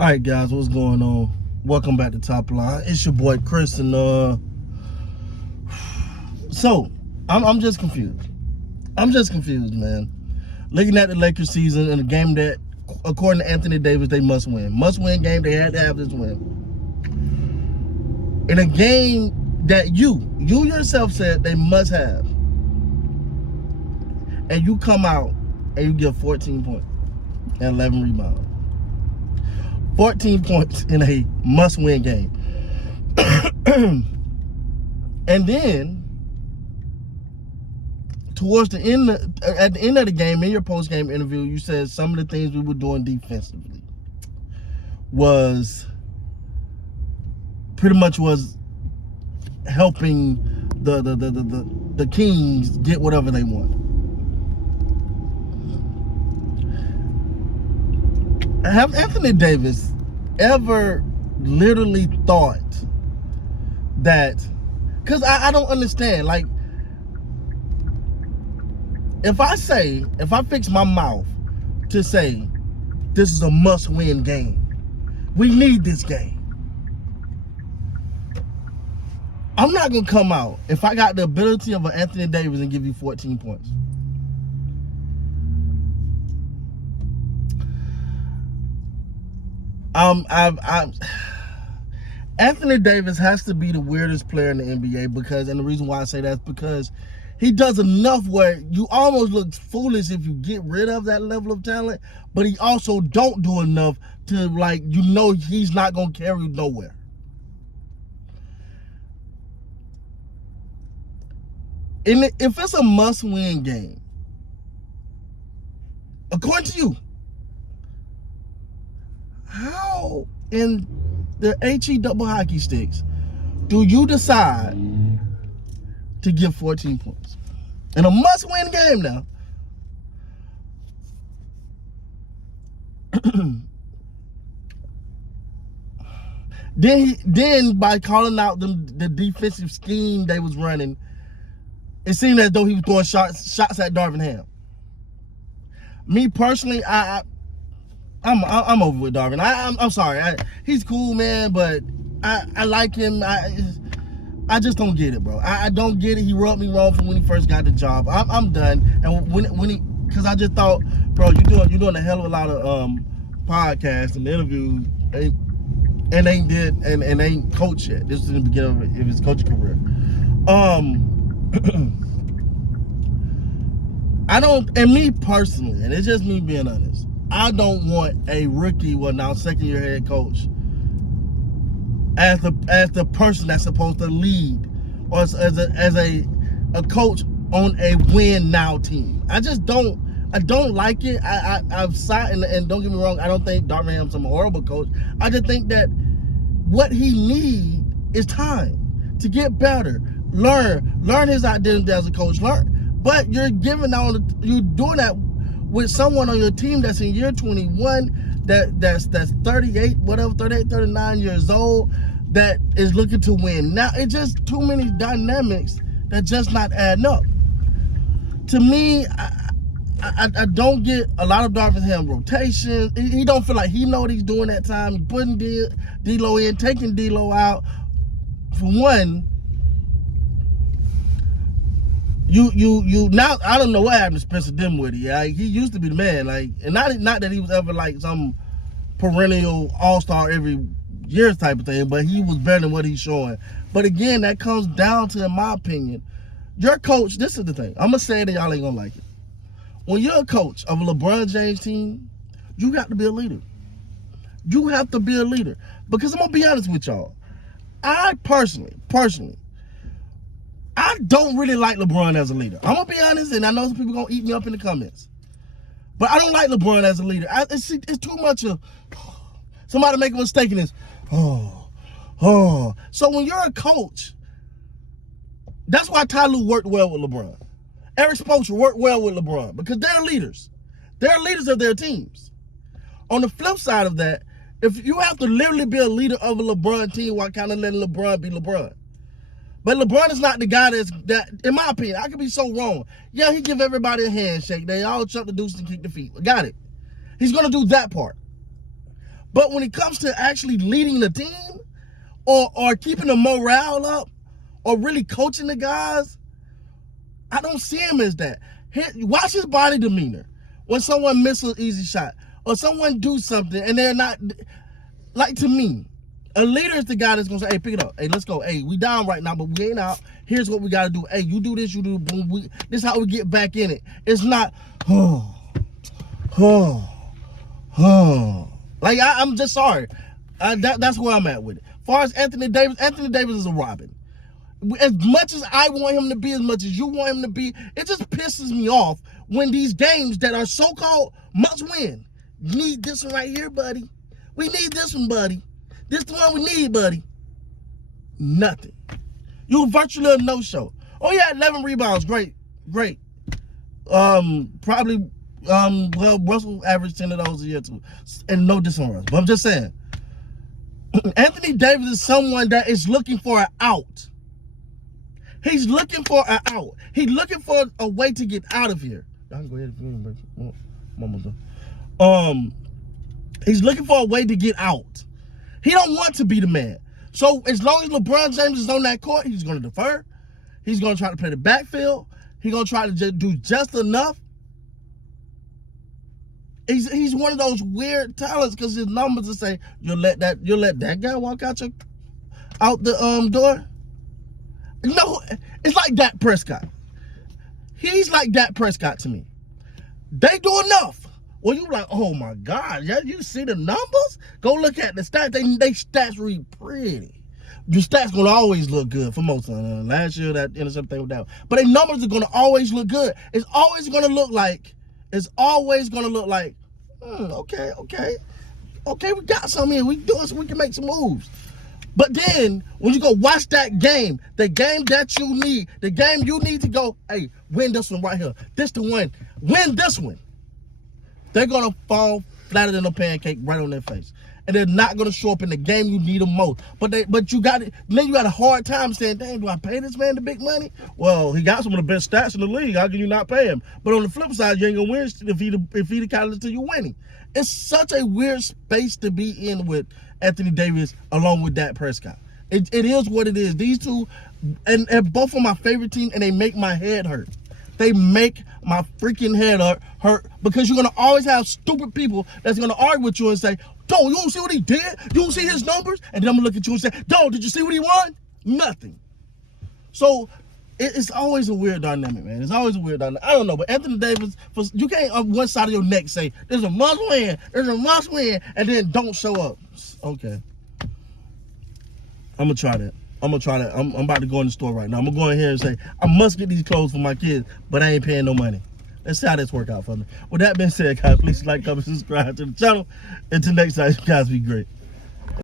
All right, guys, what's going on? Welcome back to Top Line. It's your boy Chris, and so I'm just confused. I'm just confused, man. Looking at the Lakers season in a game that, according to Anthony Davis, they must win. Must-win game. They had to have this win. In a game that you yourself said they must have, and you come out and you get 14 points and 11 rebounds. 14 points in a must-win game. And then, towards the end, at the end of the game, in your post-game interview, you said some of the things we were doing defensively was pretty much was helping the Kings get whatever they want. Have Anthony Davis ever literally thought that, because I don't understand, like, if I fix my mouth to say this is a must-win game, we need this game, I'm not going to come out if I got the ability of an Anthony Davis and give you 14 points. Anthony Davis has to be the weirdest player in the NBA because, and the reason why I say that is because he does enough where you almost look foolish if you get rid of that level of talent, but he also don't do enough to, like, he's not going to carry you nowhere. And if it's a must-win game, according to you, how in the HE double hockey sticks do you decide to give 14 points in a must-win game now? Then by calling out the defensive scheme they was running, it seemed as though he was throwing shots at Darvin Ham. Me personally, I'm over with Darvin. I'm sorry. He's cool, man, but I like him. I just don't get it, bro. I don't get it. He rubbed me wrong from when he first got the job. I'm done. And because I just thought, bro, you're doing a hell of a lot of podcasts and interviews, and ain't coach yet. This is the beginning of his coaching career. And me personally, and it's just me being honest, I don't want a rookie, now second-year head coach, as the person that's supposed to lead, or as a coach on a win-now team. I don't like it. I've sat, and don't get me wrong, I don't think Darvin Ham's some horrible coach. I just think that what he needs is time to get better, learn his identity as a coach, but you're doing that with someone on your team that's in year 21, that's 38, 39 years old, that is looking to win. Now, it's just too many dynamics that just not adding up. To me, I don't get a lot of Darvin Ham rotations. He don't feel like he know what he's doing that time. He putting D-Lo in, taking D-Lo out. For one, you now, I don't know what happened to Spencer Dinwiddie. He used to be the man, and not that he was ever like some perennial all-star every year type of thing, but he was better than what he's showing. But again, that comes down to, in my opinion, your coach. This is the thing. I'm gonna say it, and y'all ain't gonna like it. When you're a coach of a LeBron James team, you got to be a leader. You have to be a leader, because I'm gonna be honest with y'all. I personally, I don't really like LeBron as a leader. I'm going to be honest, and I know some people going to eat me up in the comments. But I don't like LeBron as a leader. It's too much of somebody make a mistake in this. So when you're a coach, that's why Ty Lue worked well with LeBron. Eric Spoelstra worked well with LeBron, because they're leaders. They're leaders of their teams. On the flip side of that, if you have to literally be a leader of a LeBron team while kind of letting LeBron be LeBron. But LeBron is not the guy that, in my opinion, I could be so wrong. Yeah, he give everybody a handshake. They all chuck the deuce and kick the feet. Got it. He's going to do that part. But when it comes to actually leading the team or keeping the morale up or really coaching the guys, I don't see him as that. Watch his body demeanor when someone misses an easy shot or someone do something and they're not, like, to me, a leader is the guy that's going to say, hey, pick it up. Hey, let's go. Hey, we down right now, but we ain't out. Here's what we got to do. Hey, you do this, you do boom. This is how we get back in it. It's not, like, I'm just sorry. That's where I'm at with it. As far as Anthony Davis is a Robin. As much as I want him to be, as much as you want him to be, it just pisses me off when these games that are so-called must win. You need this one right here, buddy. We need this one, buddy. This the one we need, buddy. Nothing. You virtually a no-show. Oh, yeah, 11 rebounds. Great. Probably, well, Russell averaged 10 of those a year, too. And no dishonours. But I'm just saying, Anthony Davis is someone that is looking for an out. He's looking for an out. He's looking for a way to get out of here. I can go ahead and he's looking for a way to get out. He don't want to be the man. So as long as LeBron James is on that court, he's going to defer. He's going to try to play the backfield. He's going to try to do just enough. He's one of those weird talents because his numbers will say you'll let that guy walk out the door. No, it's like Dak Prescott. He's like Dak Prescott to me. They do enough. Well, you like, oh my God, yeah, you see the numbers? Go look at the stats. They stats read pretty. Your stats gonna always look good for most of them. Last year that intercept thing with that, but their numbers are gonna always look good. It's always gonna look like. Okay, we got something here. We doing so we can make some moves. But then, when you go watch that game, the game that you need, the game you need to go, hey, win this one right here. This the one. Win this one. They're going to fall flatter than a pancake right on their face. And they're not going to show up in the game you need them most. But you got it. Then you got a hard time saying, dang, do I pay this man the big money? Well, he got some of the best stats in the league. How can you not pay him? But on the flip side, you ain't going to win if he the kind until you winning. It's such a weird space to be in with Anthony Davis along with Dak Prescott. It is what it is. These two, and both are my favorite team, and they make my head hurt. They make my freaking head hurt because you're going to always have stupid people that's going to argue with you and say, Dog, you don't see what he did? You don't see his numbers? And then I'm going to look at you and say, Dog, did you see what he won? Nothing. So it's always a weird dynamic, man. It's always a weird dynamic. I don't know, but Anthony Davis, you can't on one side of your neck say, there's a must win, and then don't show up. Okay. I'm going to try that. I'm about to go in the store right now. I'm going to go in here and say, I must get these clothes for my kids, but I ain't paying no money. Let's see how this work out for me. With that being said, guys, please like, comment, subscribe to the channel. Until next time, you guys be great.